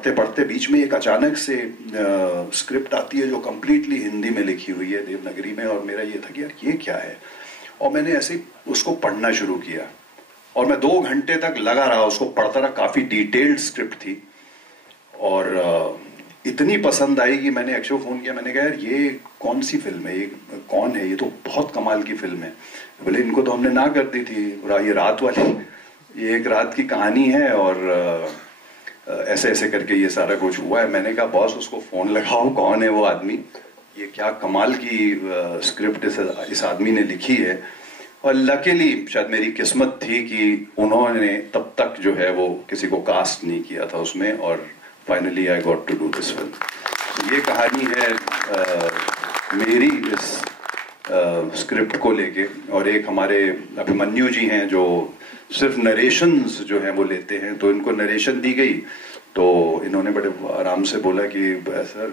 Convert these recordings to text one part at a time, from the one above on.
पढ़ते पढ़ते बीच में एक अचानक से स्क्रिप्ट आती है जो कंप्लीटली हिंदी में लिखी हुई है, देवनागरी में, और मेरा ये था कि यार ये क्या है, और मैंने ऐसे उसको पढ़ना शुरू किया और मैं 2 घंटे तक लगा रहा, उसको पढ़ता रहा। काफी डिटेल्ड स्क्रिप्ट थी और इतनी पसंद आई कि मैंने अक्षय को फोन किया। मैंने कहा यार ये कौन सी फिल्म है, ये कौन है, ये तो बहुत कमाल की फिल्म है। बोले इनको तो हमने ना कर दी थी, ये रात वाली, ये एक रात की कहानी है और ऐसे ऐसे करके ये सारा कुछ हुआ है। मैंने कहा बॉस उसको फोन लगाओ, कौन है वो आदमी, ये क्या कमाल की स्क्रिप्ट इस आदमी ने लिखी है। और लकीली शायद मेरी किस्मत थी कि उन्होंने तब तक जो है वो किसी को कास्ट नहीं किया था उसमें, और finally I got to do this film. ये कहानी है मेरी इस स्क्रिप्ट को लेके। और एक हमारे अभिमन्यु जी हैं जो सिर्फ नरेशंस जो हैं वो लेते हैं, तो इनको नरेशन दी गई तो इन्होंने बड़े आराम से बोला कि सर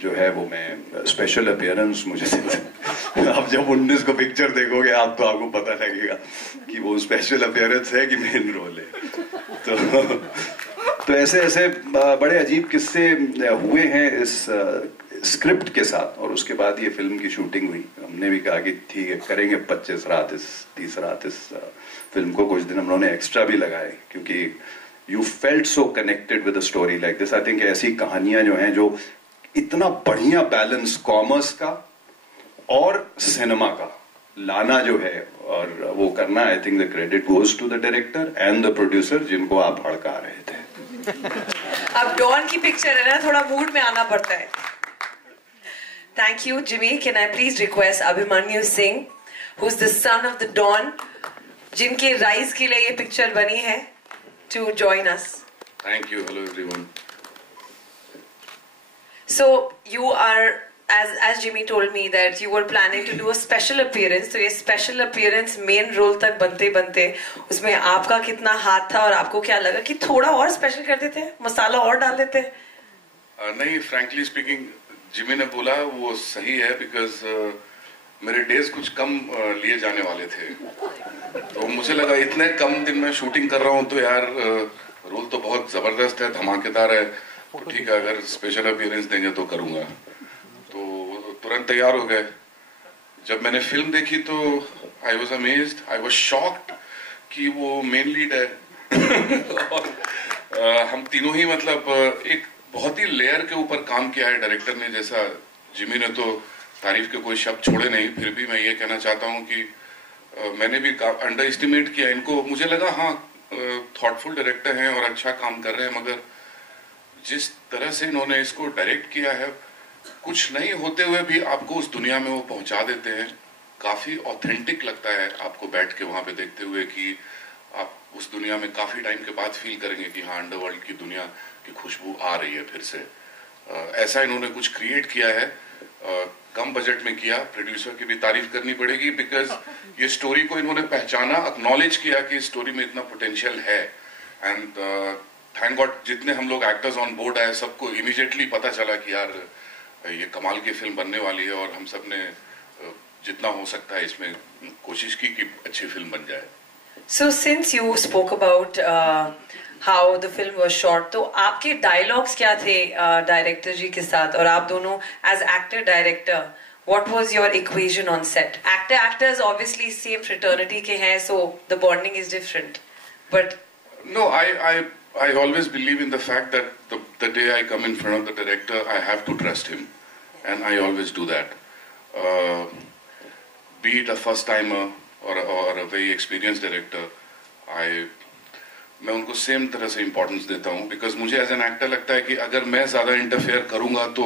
जो है वो मैं स्पेशल अपीयरेंस मुझे आप जब 19 को पिक्चर देखोगे आप तो आपको पता लगेगा कि वो स्पेशल अपीयरेंस है कि मेन रोल है। तो ऐसे ऐसे बड़े अजीब किस्से हुए हैं इस स्क्रिप्ट के साथ। और उसके बाद ये फिल्म की शूटिंग हुई। हमने भी कहा कि ठीक है करेंगे 25 रात इस 30 रात इस फिल्म को। कुछ दिन हम लोगों ने एक्स्ट्रा भी लगाए क्योंकि you felt so connected with a story like this. I think ऐसी कहानियां जो हैं जो इतना बढ़िया बैलेंस कॉमर्स का और सिनेमा का लाना जो है और वो करना, I think the credit goes to the director and the producer जिनको आप हड़का रहे थे। अब डॉन की पिक्चर है ना, थोड़ा मूड में आना पड़ता है। Thank you Jimmy. Can I please request Abhimanyu Singh, who is the son of the don, जिनके राइज के लिए ये पिक्चर बनी है, to join us. Thank you. Hello everyone. So you are, as Jimmy told me that you were planning to do a special appearance. तो ये special appearance main role तक बनते बनते उसमें आपका कितना हाथ था और आपको क्या लगा कि थोड़ा और special कर देते, मसाला और डाल देते? नहीं, frankly speaking, जिमी ने बोला वो सही है because मेरे डेज कुछ कम लिए जाने वाले थे। तो मुझे लगा इतने कम दिन में शूटिंग कर रहा हूँ तो यार रोल तो बहुत जबरदस्त है, धमाकेदार है, तो ठीक है अगर स्पेशल अपीयरेंस देंगे तो करूंगा। तो तुरंत तैयार हो गए। जब मैंने फिल्म देखी तो I was amazed, I was shocked कि वो मेन लीड है। और हम तीनों ही मतलब एक बहुत ही लेयर के ऊपर काम किया है डायरेक्टर ने। जैसा जिमी ने तो तारीफ के कोई शब्द छोड़े नहीं, फिर भी मैं ये कहना चाहता हूँ कि मैंने भी अंडर एस्टिमेट किया इनको। मुझे लगा हाँ थॉटफुल डायरेक्टर हैं और अच्छा काम कर रहे हैं, मगर जिस तरह से इन्होंने इसको डायरेक्ट किया है, कुछ नहीं होते हुए भी आपको उस दुनिया में वो पहुंचा देते हैं। काफी ऑथेंटिक लगता है आपको बैठ के वहां पे देखते हुए कि आप उस दुनिया में काफी टाइम के बाद फील करेंगे कि हाँ अंडरवर्ल्ड की दुनिया की खुशबू आ रही है फिर से। ऐसा इन्होंने कुछ क्रिएट किया है, कम बजट में किया। प्रोड्यूसर की भी तारीफ करनी पड़ेगी बिकॉज ये स्टोरी को इन्होंने पहचाना, एक्नॉलेज किया कि स्टोरी में इतना पोटेंशियल है। एंड थैंक गॉड जितने हम लोग एक्टर्स ऑन बोर्ड आए सबको इमीडिएटली पता चला कि यार ये कमाल की फिल्म बनने वाली है, और हम सब ने जितना हो सकता है इसमें कोशिश की कि अच्छी फिल्म बन जाए। So since you spoke about how the film was shot, तो आपके डायलॉग्स क्या थे डायरेक्टर जी के साथ, और आप दोनों as actor director, what was your equation on set? Actors obviously same fraternity के हैं, so the bonding is different, but no, I always believe in the fact that the day I come in front of the director, I have to trust him, and I always do that. Be it a first timer or a very experienced director, मैं उनको same तरह से importance देता हूँ, because मुझे as an actor लगता है कि अगर मैं ज्यादा इंटरफेयर करूंगा तो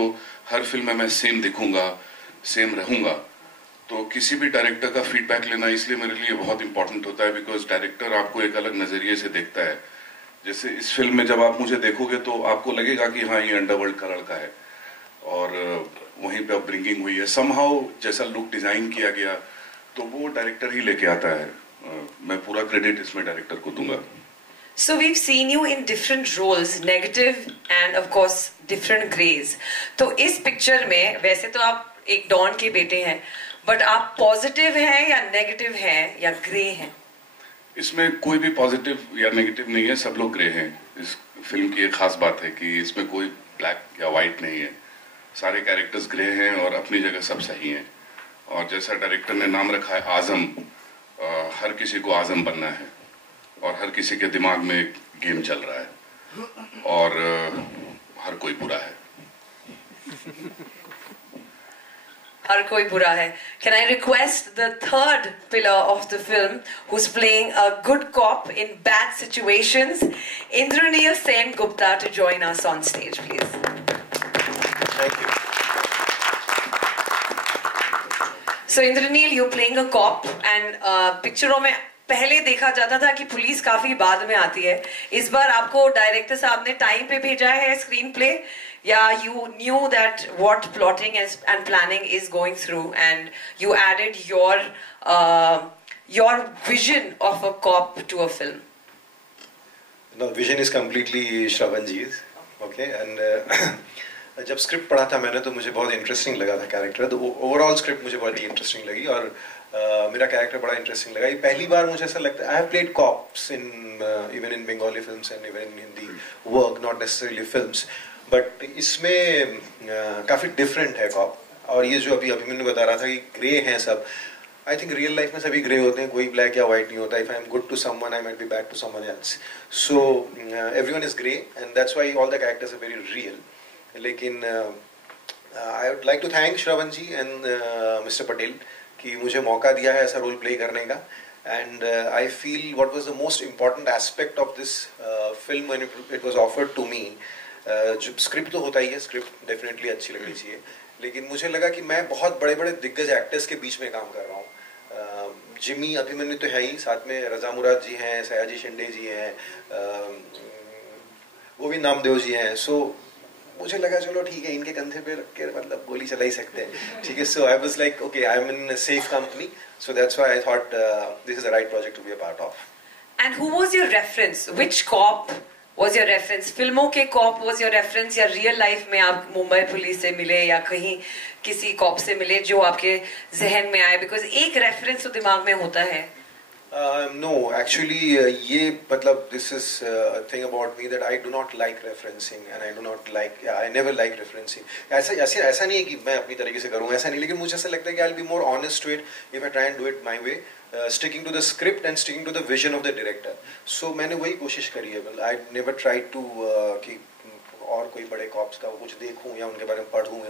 हर फिल्म में मैं सेम दिखूंगा, सेम रहूंगा। तो किसी भी डायरेक्टर का फीडबैक लेना इसलिए मेरे लिए बहुत इंपॉर्टेंट होता है, बिकॉज डायरेक्टर आपको एक अलग नजरिए से देखता है। जैसे इस फिल्म में जब आप मुझे देखोगे तो आपको लगेगा कि हाँ ये अंडरवर्ल्ड का लड़का है, और वहीं पे अब ब्रिंगिंग हुई है समहाउ, जैसा लुक डिजाइन किया गया तो वो डायरेक्टर ही लेके आता है। मैं पूरा क्रेडिट इसमें डायरेक्टर को दूंगा। So we've seen you in different roles, negative and of course different grays. तो इस पिक्चर में वैसे तो आप एक डॉन के बेटे हैं, बट आप पॉजिटिव हैं या नेगेटिव हैं या ग्रे हैं? इसमें कोई भी पॉजिटिव या नेगेटिव नहीं है, सब लोग ग्रे हैं। इस फिल्म की एक खास बात है कि इसमें कोई ब्लैक या वाइट नहीं है, सारे कैरेक्टर्स ग्रे हैं और अपनी जगह सब सही हैं। और जैसा डायरेक्टर ने नाम रखा है आजम, हर किसी को आजम बनना है और हर किसी के दिमाग में एक गेम चल रहा है और हर कोई बुरा है। हर कोई बुरा है. Can I request the third pillar of the film, who's playing a good cop in bad situations, Indraneel Sen Gupta, to join us on stage, please. Thank you. So Indraneel, you're playing a cop, and पिक्चरों में पहले देखा जाता था कि police काफी बाद में आती है. इस बार आपको डायरेक्टर साहब ने टाइम पे भेजा है स्क्रीन प्ले, या you knew that what plotting and planning is going through, and you added your vision of a cop to a film? No, vision is completely Shravan ji's. Okay, and जब script पढ़ा था मैंने तो मुझे बहुत interesting लगा था character. तो ओवरऑल स्क्रिप्ट मुझे बहुत ही इंटरेस्टिंग लगी और मेरा कैरेक्टर बड़ा इंटरेस्टिंग लगा. ये पहली बार मुझे ऐसा लगता है, I have played cops in even in Bengali films and even in Hindi work, not necessarily films, but इसमें काफ़ी डिफरेंट है कॉप. और ये जो अभी अभिमन्यु बता रहा था कि ग्रे हैं सब, आई थिंक रियल लाइफ में सभी ग्रे होते हैं, कोई ब्लैक या वाइट नहीं होता. If I am good to someone I might be bad to someone else. So everyone is grey and that's why all the characters are very real. लेकिन I would like to thank Shravan ji and mister Patel कि मुझे मौका दिया है ऐसा role play करने का. And I feel what was the most important aspect of this film when it was offered to me. जो स्क्रिप्ट तो होता ही है, स्क्रिप्ट डेफिनेटली अच्छी लगनी चाहिए, लेकिन मुझे लगा कि मैं बहुत बड़े बड़े दिग्गज एक्टर्स के बीच में काम कर रहा हूँ. जिमी अभिमन्यु तो है ही, साथ में रजा मुराद जी हैं, सयाजी शिंदे जी हैं, गोविंद नामदेव जी हैं. सो मुझे लगा चलो ठीक है, इनके कंधे पे रख के मतलब गोली चला ही सकते हैं, ठीक है. So I was like okay, I am in safe company, so that's why I thought this is the right project to be a part of. And who was your reference? Which cop was your reference? फिल्मों के cop was your reference, या real life में आप Mumbai police से मिले या कहीं किसी कॉप से मिले जो आपके जहन में आए? बिकॉज एक रेफरेंस तो दिमाग में होता है. No, actually, ये मतलब this is a thing about me that I do not like referencing and I do not like, I never like referencing. ऐसा नहीं है कि मैं अपनी तरीके से करूँ, ऐसा नहीं, लेकिन मुझे ऐसा लगता है कि I'll be more honest to it if I try and do it my way, sticking to the script and sticking to the vision of the director. So मैंने वही कोशिश करी है. I never tried to कि और कोई बड़े cops का कुछ देखूं या उनके बारे में पढ़ूं,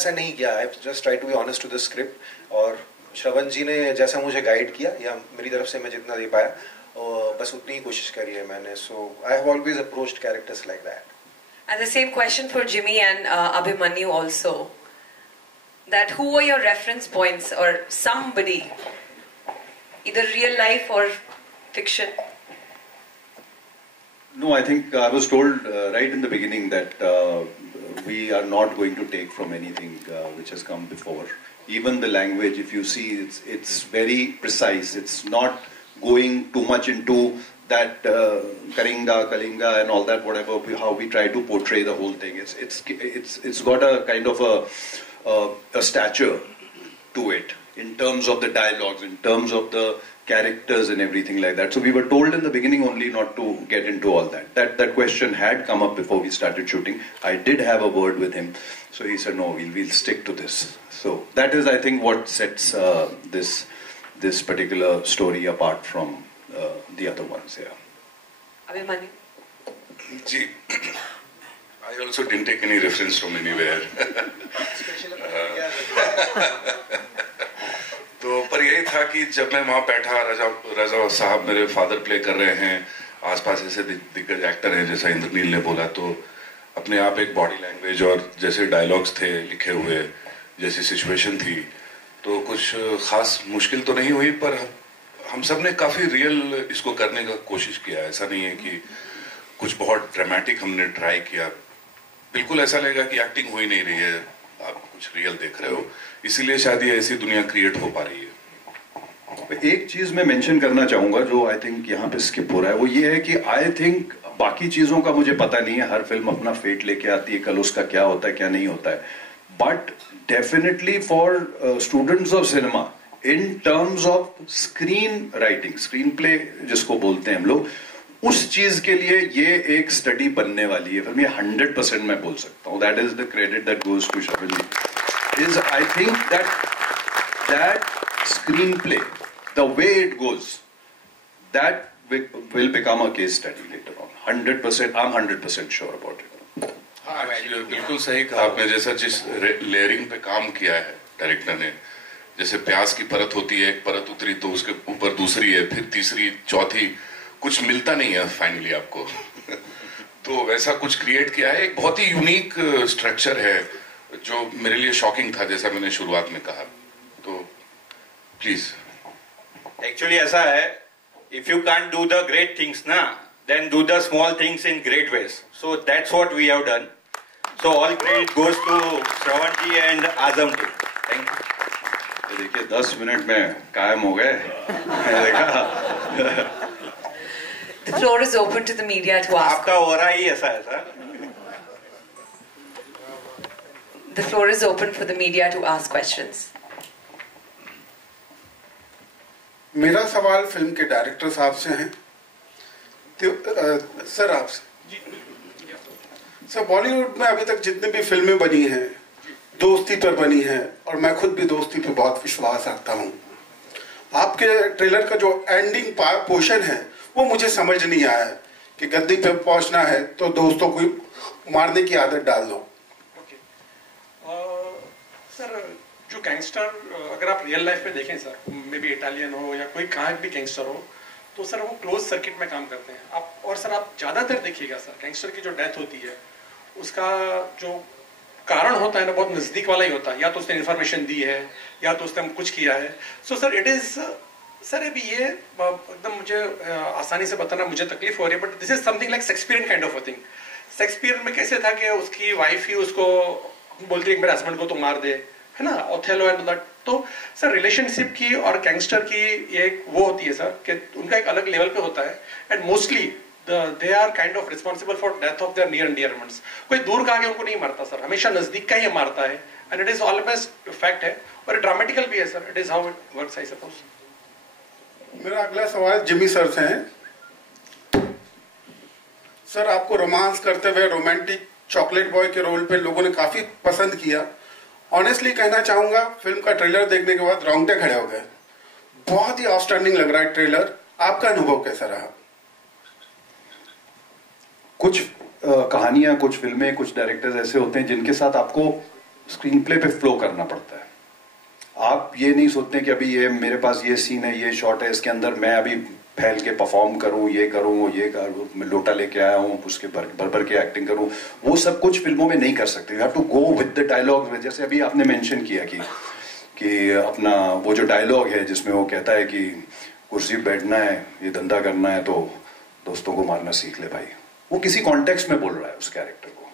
ऐसा नहीं किया. I just try to be honest to the script, और श्रवण जी ने जैसा मुझे गाइड किया या मेरी तरफ से मैं जितना दे पाया बस उतनी ही कोशिश करी है मैंने. So I have always approached characters like that. And the same question for Jimmy and Abhimanyu also. That who were your reference points, or somebody, either real life or fiction? No, I think I was told right in the beginning that we are not going to take from anything which has come before. Even the language, if you see, it's very precise. It's not going too much into that Kalinga and all that, whatever how we try to portray the whole thing. It's got a kind of a stature to it in terms of the dialogues, in terms of the characters and everything like that. So we were told in the beginning only not to get into all that. That question had come up before we started shooting. I did have a word with him, so he said no, we'll stick to this. So that is, I think, what sets this particular story apart from the other ones. Yeah. Abhimanyu? जी, I also didn't take any reference from anywhere. तो पर यही था कि जब मैं वहाँ बैठा, रजा साहब मेरे फादर प्ले कर रहे हैं, आसपास ऐसे दिग्गज एक्टर हैं जैसा इंद्रनील ने बोला, तो अपने आप एक बॉडी लैंग्वेज और जैसे डायलॉग्स थे लिखे हुए, जैसी सिचुएशन थी, तो कुछ खास मुश्किल तो नहीं हुई. पर हम सब ने काफ़ी रियल इसको करने का कोशिश किया. ऐसा नहीं है कि कुछ बहुत ड्रामेटिक हमने ट्राई किया. बिल्कुल ऐसा लगेगा कि एक्टिंग हो ही नहीं रही है, आप कुछ रियल देख रहे हो. इसीलिए शायद ये ऐसी दुनिया क्रिएट हो पा रही है. एक चीज मैं मेंशन करना चाहूंगा जो आई थिंक यहाँ पे स्किप हो रहा है, वो ये है कि आई थिंक बाकी चीजों का मुझे पता नहीं है, हर फिल्म अपना फेट लेके आती है, कल उसका क्या होता है क्या नहीं होता है, but definitely for students of cinema in terms of screen writing, screen play जिसको बोलते हैं हम लोग, उस चीज के लिए ये एक स्टडी बनने वाली है फिल्म। ये 100% मैं बोल सकता हूँ। That is the credit that goes to Shravan ji. Is I think that screen play, the way it goes, that will become a case study later on. 100%, I'm 100% sure about it. हाँ, बिल्कुल सही कहा आपने। जैसा जिस लेयरिंग पे काम किया है डायरेक्टर ने, जैसे प्याज की परत होती है, एक परत उतरी तो उसके ऊपर दूसरी है, फिर तीसरी, चौथी, कुछ मिलता नहीं है फाइनली आपको। तो वैसा कुछ क्रिएट किया है। एक बहुत ही यूनिक स्ट्रक्चर है जो मेरे लिए शॉकिंग था, जैसा मैंने शुरुआत में कहा। तो प्लीज, एक्चुअली ऐसा है, if you can't do the great things na, then do the small things in great ways. So that's what we have done. So all credit goes to Shravan ji and Azam ji. Thank you. देखिए 10 minute में कायम हो गए। The floor is open to the media to ask. आपका हो रहा ही ऐसा है sir. The floor is open for the media to ask questions. मेरा सवाल फिल्म के डायरेक्टर साहब से है। सर आपसे, सर बॉलीवुड में अभी तक जितनी भी फिल्में बनी हैं दोस्ती पर बनी हैं, और मैं खुद भी दोस्ती पे बहुत विश्वास रखता हूँ। आपके ट्रेलर का जो एंडिंग पोर्शन है वो मुझे समझ नहीं आया है कि गद्दी पे पहुंचना है तो दोस्तों को मारने की आदत डाल दो। सर जो गैंगस्टर, अगर आप रियल लाइफ में देखें सर, मे बी इटालियन हो या कोई कहाँ भी गैंगस्टर हो, तो सर वो क्लोज सर्किट में काम करते हैं आप। और सर आप ज़्यादातर देखिएगा सर, गैंगस्टर की जो डेथ होती है उसका जो कारण होता है ना, बहुत नज़दीक वाला ही होता है। या तो उसने इन्फॉर्मेशन दी है या तो उसने कुछ किया है। So sir it is, sir अभी ये एकदम मुझे आसानी से बताना मुझे तकलीफ हो रही है, but this is something like Shakespearean kind of a thing. Shakespeare में कैसे था कि उसकी वाइफ ही उसको बोलती है मेरे हस्बैंड को तो मार दे, है ना, ओथेलो एंड दैट। तो सर रिलेशनशिप की और गैंगस्टर की ये वो होती है सर कि उनका एक अलग लेवल पे होता है, and mostly they are kind of responsible for death of their near and dear ones. कोई दूर का आगे उनको नहीं मारता सर, हमेशा नजदीक का ही मारता है, and it is always fact है और ड्रामेटिकल भी है sir. It is how it works I suppose. मेरा अगला सवाल जिमी सर से है। सर आपको रोमांस करते हुए रोमांटिक चॉकलेट बॉय के रोल पे लोगों ने काफी पसंद किया। ऑनेस्टली कहना चाहूंगा, फिल्म का ट्रेलर देखने के बाद रोंगटे खड़े हो गए। बहुत ही आउटस्टैंडिंग लग रहा है ट्रेलर। आपका अनुभव कैसा रहा? कुछ कहानियां, कुछ फिल्में, कुछ डायरेक्टर्स ऐसे होते हैं जिनके साथ आपको स्क्रीन प्ले पे फ्लो करना पड़ता है। आप ये नहीं सोचते कि अभी ये मेरे पास ये सीन है, ये शॉट है, इसके अंदर मैं अभी फैल के परफॉर्म करूं, ये करूं, ये करूं, मैं लोटा लेके आया हूं, उसके भर के एक्टिंग करूं। वो सब कुछ फिल्मों में नहीं कर सकते। You have to go with the dialogue. जैसे अभी आपने मेंशन किया कि अपना वो जो डायलॉग है जिसमें वो कहता है कि कुर्सी पे बैठना है, ये धंधा करना है तो दोस्तों को मारना सीख ले भाई। वो किसी कॉन्टेक्स्ट में बोल रहा है उस कैरेक्टर को।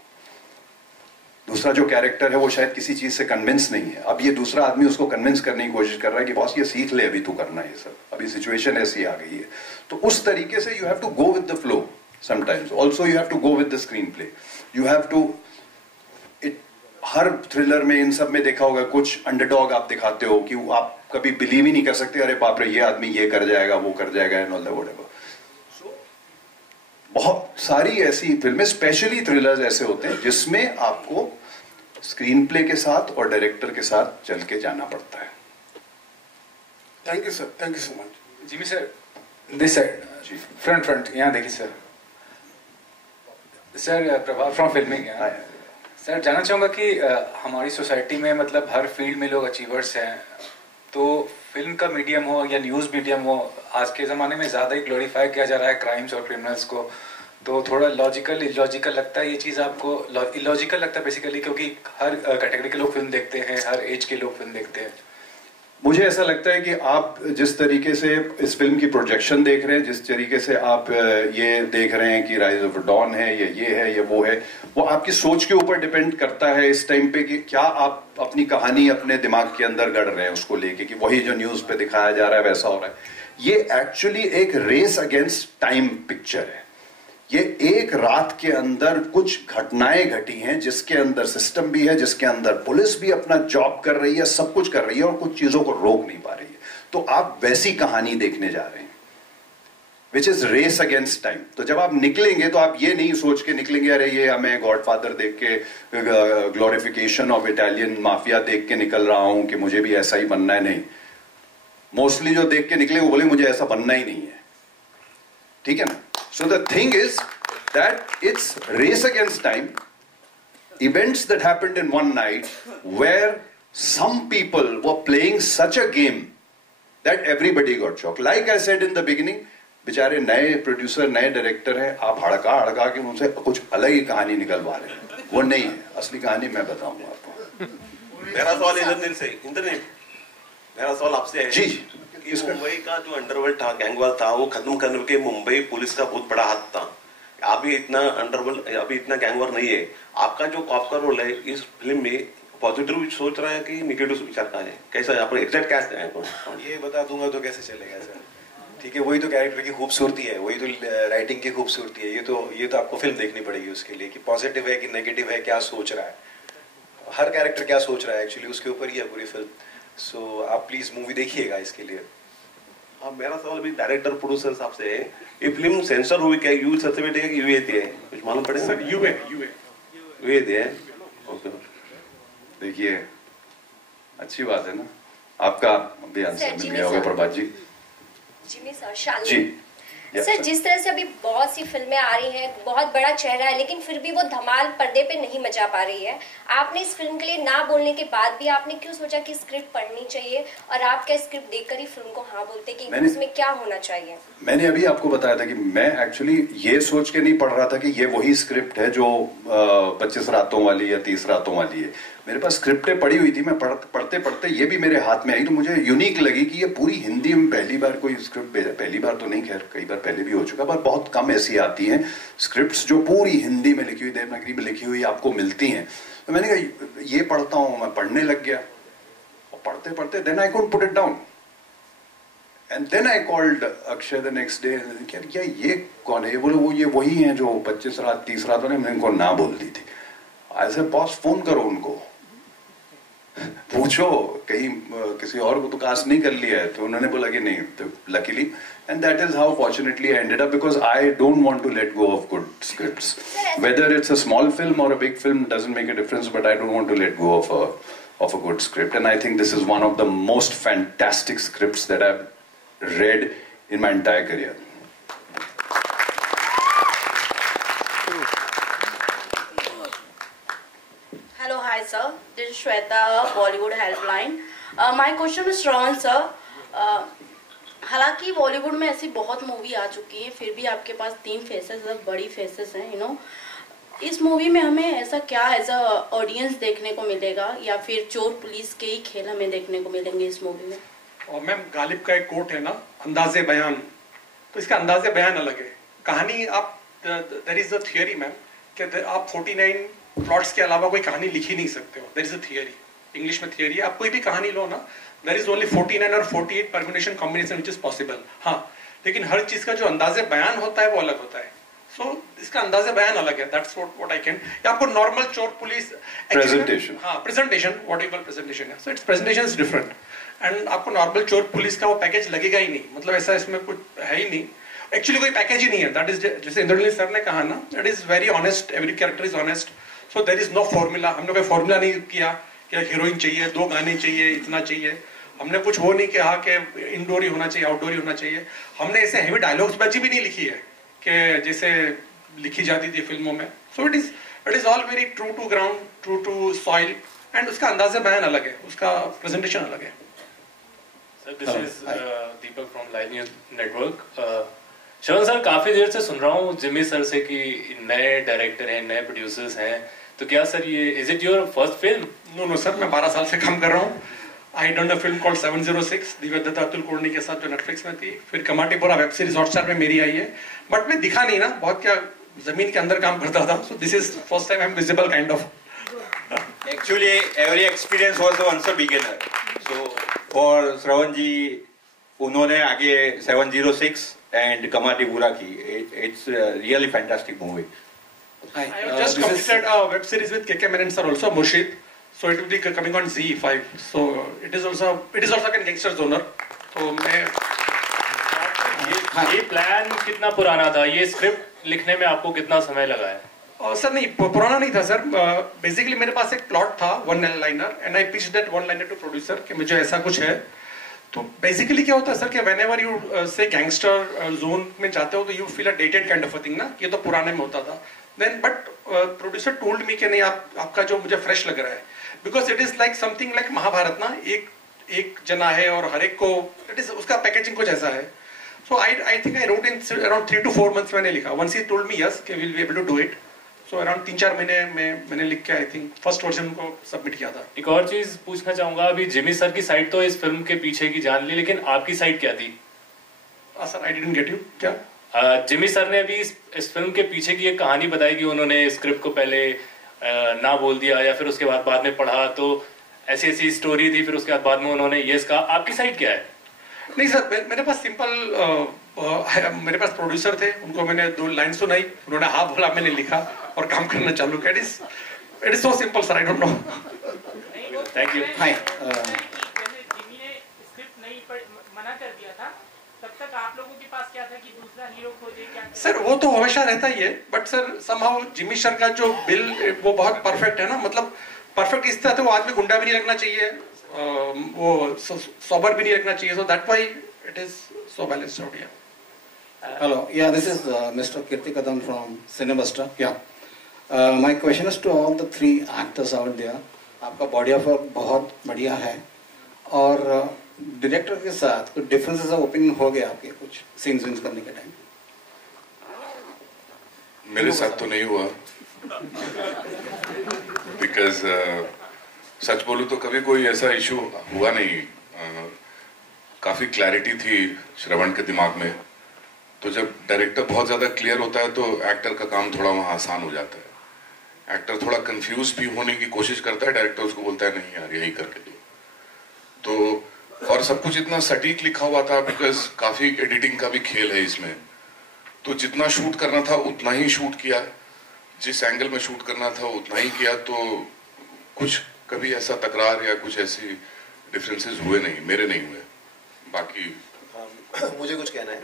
दूसरा जो कैरेक्टर है वो शायद किसी चीज से कन्विंस नहीं है। अब ये दूसरा आदमी उसको कन्विंस करने की कोशिश कर रहा है कि बॉस ये सीख ले, अभी तू करना है ये सब, अभी सिचुएशन ऐसी आ गई है। तो उस तरीके से you have to go with the flow sometimes. Also you have to go with the screen play. You have to हर थ्रिलर में, इन सब में देखा होगा, कुछ अंडरडॉग आप दिखाते हो कि आप कभी बिलीव ही नहीं कर सकते, अरे बाप रे ये आदमी ये कर जाएगा, वो कर जाएगा, एंड ऑल दैट व्हाटएवर। बहुत सारी ऐसी फिल्में, स्पेशली थ्रिलर्स ऐसे होते हैं जिसमें आपको स्क्रीन प्ले के साथ और डायरेक्टर के साथ चल के जाना पड़ता है। Thank you sir, thank you so much. Jimmy sir, this side जी, फ्रंट यहाँ देखिए sir. Sir Prabhav from filming. Sir जानना चाहूंगा कि हमारी सोसाइटी में मतलब हर फील्ड में लोग अचीवर्स हैं, तो फिल्म का मीडियम हो या न्यूज़ मीडियम हो, आज के ज़माने में ज़्यादा ही ग्लोरीफाई किया जा रहा है क्राइम्स और क्रिमिनल्स को। तो थोड़ा लॉजिकल इलॉजिकल लगता है ये चीज़ आपको? इलॉजिकल लगता है बेसिकली, क्योंकि हर कैटेगरी के लोग फिल्म देखते हैं, हर एज के लोग फिल्म देखते हैं। मुझे ऐसा लगता है कि आप जिस तरीके से इस फिल्म की प्रोजेक्शन देख रहे हैं, जिस तरीके से आप ये देख रहे हैं कि राइज ऑफ डॉन है, ये है, ये वो है, वो आपकी सोच के ऊपर डिपेंड करता है इस टाइम पे कि क्या आप अपनी कहानी अपने दिमाग के अंदर गढ़ रहे हैं उसको लेके कि वही जो न्यूज पे दिखाया जा रहा है वैसा हो रहा है। ये एक्चुअली एक रेस अगेंस्ट टाइम पिक्चर है। ये एक रात के अंदर कुछ घटनाएं घटी हैं जिसके अंदर सिस्टम भी है, जिसके अंदर पुलिस भी अपना जॉब कर रही है, सब कुछ कर रही है और कुछ चीजों को रोक नहीं पा रही है। तो आप वैसी कहानी देखने जा रहे हैं, which is race against time. तो जब आप निकलेंगे तो आप ये नहीं सोच के निकलेंगे अरे ये हमें गॉडफादर देख के, ग्लोरिफिकेशन ऑफ इटालियन माफिया देख के निकल रहा हूं कि मुझे भी ऐसा ही बनना है। नहीं, मोस्टली जो देख के निकले वो बोले मुझे ऐसा बनना ही नहीं है, ठीक है ना। So the thing is that it's race against time, events that happened in one night where some people were playing such a game that everybody got shocked. Like I said in the beginning, बेचारे नए producer, नए director हैं, आप हड़का हड़का के उनसे कुछ अलग ही कहानी निकलवा रहे हैं, वो नहीं है असली कहानी। मैं बताऊंगा आपको। मेरा सवाल इंद्रनील, मेरा सवाल आपसे है जी, मुंबई का जो अंडरवर्ल्ड था, गैंगवार था, वो खत्म करने के मुंबई पुलिस का बहुत बड़ा हाथ था। अभी इतना अंडरवर्ल्ड, अभी इतना गैंगवार नहीं है। आपका जो कॉप का रोल है इस फिल्म में, पॉजिटिव सोच रहा है कि निगेटिव विचार का है, कैसा आप एग्जैक्ट क्या है? ये बता दूंगा तो कैसे चलेगा सर, ठीक है। वही तो कैरेक्टर की खूबसूरती है, वही तो राइटिंग की खूबसूरती है। ये तो आपको फिल्म देखनी पड़ेगी उसके लिए कि पॉजिटिव है कि नेगेटिव है, क्या सोच रहा है हर कैरेक्टर, क्या सोच रहा है एक्चुअली, उसके ऊपर ही है पूरी फिल्म। सो आप प्लीज मूवी देखिएगा इसके लिए। अब मेरा सवाल भी डायरेक्टर प्रोड्यूसर साहब से है, ये फिल्म सेंसर हुई क्या, यू सर्टिफिकेट है कि यूए है, कुछ मालूम पड़ेगा सर? यूए है। ओके, देखिए अच्छी बात है ना, आपका भी आंसर मिल गया होगा प्रभात जी। जिमी सर, शालिनी जी सर, जिस तरह से अभी बहुत सी फिल्में आ रही हैं, बहुत बड़ा चेहरा है, लेकिन फिर भी वो धमाल पर्दे पे नहीं मचा पा रही है। आपने इस फिल्म के लिए ना बोलने के बाद भी आपने क्यों सोचा कि स्क्रिप्ट पढ़नी चाहिए, और आप क्या स्क्रिप्ट देखकर ही फिल्म को हाँ बोलते कि उसमें क्या होना चाहिए? मैंने अभी आपको बताया था कि मैं एक्चुअली ये सोच के नहीं पढ़ रहा था कि ये वही स्क्रिप्ट है जो 25 रातों वाली या 30 रातों वाली है। मेरे पास स्क्रिप्टें पड़ी हुई थी, मैं पढ़ते पढ़ते ये भी मेरे हाथ में आई, तो मुझे यूनिक लगी कि ये पूरी हिंदी में पहली बार कोई स्क्रिप्ट भेजा। पहली बार तो नहीं, खैर कई बार पहले भी हो चुका, पर बहुत कम ऐसी आती हैं स्क्रिप्ट्स जो पूरी हिंदी में लिखी हुई, देवनागरी में लिखी हुई आपको मिलती हैं। तो मैंने कहा ये पढ़ता हूँ, मैं पढ़ने लग गया और पढ़ते पढ़ते then I couldn't put it down and then I called Akshay the next day, क्या ये कौन है? ये बोले वो ये वही है जो 25 रात 30 रातों ने मैंने उनको ना बोल दी थी। ऐसे बॉस फोन करो उनको, पूछो कहीं किसी और को तो कास्ट नहीं कर लिया है। तो उन्होंने बोला कि नहीं, तो luckily and that is how fortunately I ended up, because I don't want to let go of good scripts, whether it's a small film और a big film doesn't make a difference, but I don't want to let go of a good script, and I think this is one of the most fantastic scripts that I've read in my entire career. Hello, hi sir. This is Shweta, Bollywood Helpline. My question is Shravan sir. हालांकि बॉलीवुड में ऐसी बहुत movie आ चुकी है, फिर भी आपके पास 3 faces है, बड़ी फेसेस हैं, यू नो। इस मूवी में हमें ऐसा क्या एज अ ऑडियंस देखने को मिलेगा, या फिर चोर पुलिस के ही खेल हमें देखने को मिलेंगे इस मूवी में? और मैम गालिब का एक कोट है ना, अंदाजे बयान, तो इसका अंदाजे बयान अलग है। कहानी आप, there is a theory ma'am कि आप 49 प्लॉट्स के अलावा कोई कहानी लिख ही नहीं सकते हो। There is a theory, English में थियरी है, आप कोई भी कहानी लो ना, देयर इज ओनली 49 और 48 permutation combination which is possible. हाँ, लेकिन हर चीज का जो अंदाजे बयान होता है वो अलग होता है। So, इसका अंदाज़ा बयान अलग है। That's what I can. या आपको नॉर्मल चोर पुलिस प्रेजेंटेशन, हाँ presentation, what you call presentation है। So its presentation is different. And आपको नॉर्मल चोर पुलिस का वो पैकेज लगेगा ही नहीं, मतलब ऐसा इसमें कुछ है ही नहीं। एक्चुअली कोई पैकेज ही नहीं है। That is जैसे इंद्रनील सर ने कहा ना, that is very honest. Every character is honest. So there is no formula. हमने कोई फॉर्मूला नहीं किया कि हीरोइन चाहिए, 2 गाने चाहिए, इतना चाहिए। हमने कुछ वो नहीं कहा कि इंडोर ही होना चाहिए, आउटडोर ही होना चाहिए। हमने ऐसे हेवी डायलॉग्स बची भी नहीं लिखी है कि जैसे लिखी जाती थी फिल्मों में। So it is all very true to ground, true to soil, and उसका अंदाज़ा बयान अलग है, उसका प्रेजेंटेशन अलग है। Sir, this is Deepak from live news network. Shravan sir, काफी देर से सुन रहा हूँ जिमी सर से कि नए डायरेक्टर हैं, नए प्रोड्यूसर्स हैं, तो क्या सर ये is it your first film? No sir, मैं 12 साल से काम कर रहा हूँ। I done a film called 706 Divya Dutta Atul Kulkarni के साथ, जो नेटफ्लिक्स में थी। फिर कमाटीपुरा वेब सीरीज हॉटस्टार में मेरी आई है, बट मैं दिखा नहीं ना, बहुत क्या जमीन के अंदर काम करता था। So this is first time I am visible kind of. Actually, every experience was once a beginner. So for Shravan ji, उन्होंने आगे 706 एंड कमाटीपुरा की. It's really fantastic movie. I have just completed a web series with KK Menon sir also, Murshid. So it will be coming on Z5. So it is also a gangster genre. तो मैं ये plan कितना पुराना था? ये script लिखने में आपको कितना समय लगा है? सर नहीं, पुराना नहीं था सर. बेसिकली मेरे पास एक प्लॉट था, one liner, and I pitched that one liner to producer कि मुझे ऐसा कुछ है. तो बेसिकली क्या होता है सर कि whenever you say gangster zone में जाते हो तो you feel a dated kind of a thing ना. ये तो पुराने में होता था. Then but producer told me कि नहीं, आपका जो मुझे फ्रेश लग रहा है, because it is like something like Mahabharat ना. एक जना है और हर एक को इट इज उसका पैकेजिंग कुछ ऐसा है. So I think I wrote in around 3 to 4 months मैंने लिखा. Once he told me yes कि will be able to do it. So around 3-4 महीने में मैंने लिख के आई थिंक फर्स्ट वर्जन को सबमिट किया था. एक और चीज पूछना चाहूंगा, अभी जिमी सर की साइड तो इस फिल्म के पीछे की जान ली, लेकिन आपकी साइड क्या थी? Sir I didn't get you. क्या? जिमी सर ने अभी इस फिल्म के पीछे की एक कहानी बताई कि उन्होंने स्क्रिप्ट को पहले ना बोल दिया या फिर उसके बाद में पढ़ा तो ऐसी स्टोरी थी, फिर उसके बाद में उन्होंने यस कहा. आपकी साइड क्या है? नहीं सर, मेरे पास सिंपल मेरे पास प्रोड्यूसर थे, उनको मैंने 2 लाइन सुनाई, उन्होंने हाँ बोला, मैंने लिखा और काम करना चालू किया. It is so simple sir. I don't know. Thank you. Hi. Sir वो तो हमेशा रहता ही है, but sir somehow Jimmy sir का जो बिल वो बहुत परफेक्ट है ना. मतलब परफेक्ट इस तरह से वो आदमी गुंडा भी नहीं रखना चाहिए, वो सोबर भी नहीं रखना चाहिए. So that why it is so balanced out. Hello, yeah, this is Mr. Kirti Kadam from Cinebuster. Yeah, my question is to all the 3 actors out there. आपका बॉडी ऑफ वर्क बहुत बढ़िया है और director के साथ कुछ differences of opinion हो गया आपके कुछ सीन्स विन्स करने के टाइम? मेरे साथ तो नहीं हुआ, बिकॉज सच बोलूं तो कभी कोई ऐसा इशू हुआ नहीं. काफी क्लैरिटी थी श्रवण के दिमाग में. तो जब डायरेक्टर बहुत ज्यादा क्लियर होता है तो एक्टर का काम थोड़ा वहां आसान हो जाता है. एक्टर थोड़ा कंफ्यूज भी होने की कोशिश करता है, डायरेक्टर उसको बोलता है नहीं यार यही करके दो. तो और सब कुछ इतना सटीक लिखा हुआ था, बिकॉज काफी एडिटिंग का भी खेल है इसमें. तो जितना शूट करना था उतना ही शूट किया, जिस एंगल में शूट करना था उतना ही किया. तो कुछ कभी ऐसा तकरार या कुछ ऐसी डिफरेंसेस हुए नहीं, मेरे नहीं हुए. बाकी मुझे कुछ कहना है.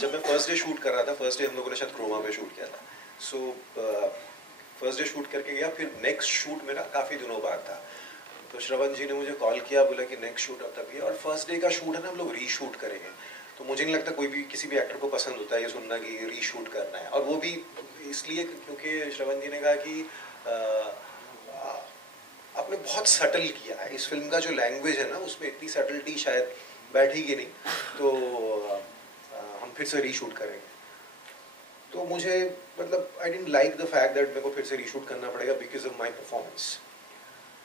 जब मैं फर्स्ट डे शूट कर रहा था, फर्स्ट डे हम लोगों ने शायद क्रोमा पे शूट किया था. सो फर्स्ट डे शूट करके गया, फिर नेक्स्ट शूट मेरा काफ़ी दिनों बाद था. तो श्रवण जी ने मुझे कॉल किया, बोला कि नेक्स्ट शूट अब तक है और फर्स्ट डे का शूट है ना, हम लोग रीशूट करेंगे. तो मुझे नहीं लगता कोई भी किसी भी एक्टर को पसंद होता है ये सुनना कि रीशूट करना है. और वो भी इसलिए क्योंकि श्रवण जी ने कहा कि आपने बहुत सटल किया है. इस फिल्म का जो लैंग्वेज है ना, उसमें इतनी सटलिटी शायद बैठेगी नहीं, तो हम फिर से रीशूट करेंगे. तो मुझे मतलब I didn't like the fact that मेरे को फिर से रीशूट करना पड़ेगा बिकॉज ऑफ माय परफॉर्मेंस.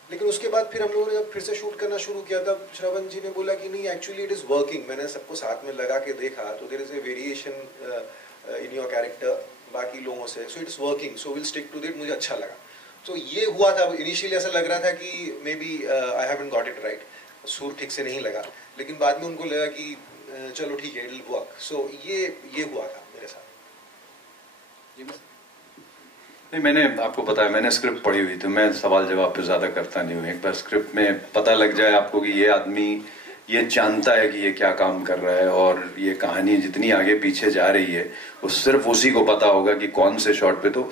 लेकिन उसके बाद फिर हम लोगों ने जब फिर से शूट करना शुरू किया तब श्रवण जी ने बोला कि नहीं एक्चुअली इट इज़ वर्किंग. मैंने सबको साथ में लगा के देखा तो there is a variation in your character बाकी लोगों से. So it's working, so will stick to that. मुझे अच्छा लगा. तो ये हुआ था. इनिशियली ऐसा लग रहा था कि maybe I haven't got it right, सुर ठीक से नहीं लगा. लेकिन बाद में उनको लगा कि चलो ठीक है, इट विल वर्क. सो ये हुआ था मेरे साथ. नहीं, मैंने आपको बताया, मैंने स्क्रिप्ट पढ़ी हुई थी. मैं सवाल जवाब पे ज्यादा करता नहीं हूँ. एक बार स्क्रिप्ट में पता लग जाए आपको कि ये आदमी ये जानता है कि ये क्या काम कर रहा है और ये कहानी जितनी आगे पीछे जा रही है वो सिर्फ उसी को पता होगा कि कौन से शॉट पे. तो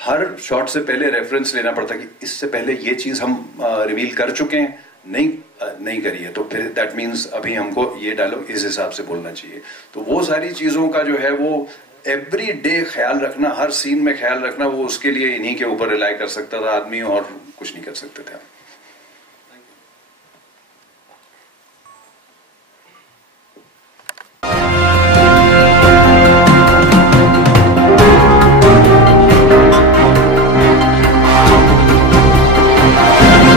हर शॉट से पहले रेफरेंस लेना पड़ता कि इससे पहले ये चीज हम रिवील कर चुके हैं, नहीं करिए, तो फिर दैट मीन्स अभी हमको ये डायलॉग इस हिसाब से बोलना चाहिए. तो वो सारी चीजों का जो है वो एवरी डे ख्याल रखना, हर सीन में ख्याल रखना, वो उसके लिए इन्हीं के ऊपर रिलाई कर सकता था आदमी और कुछ नहीं कर सकते थे.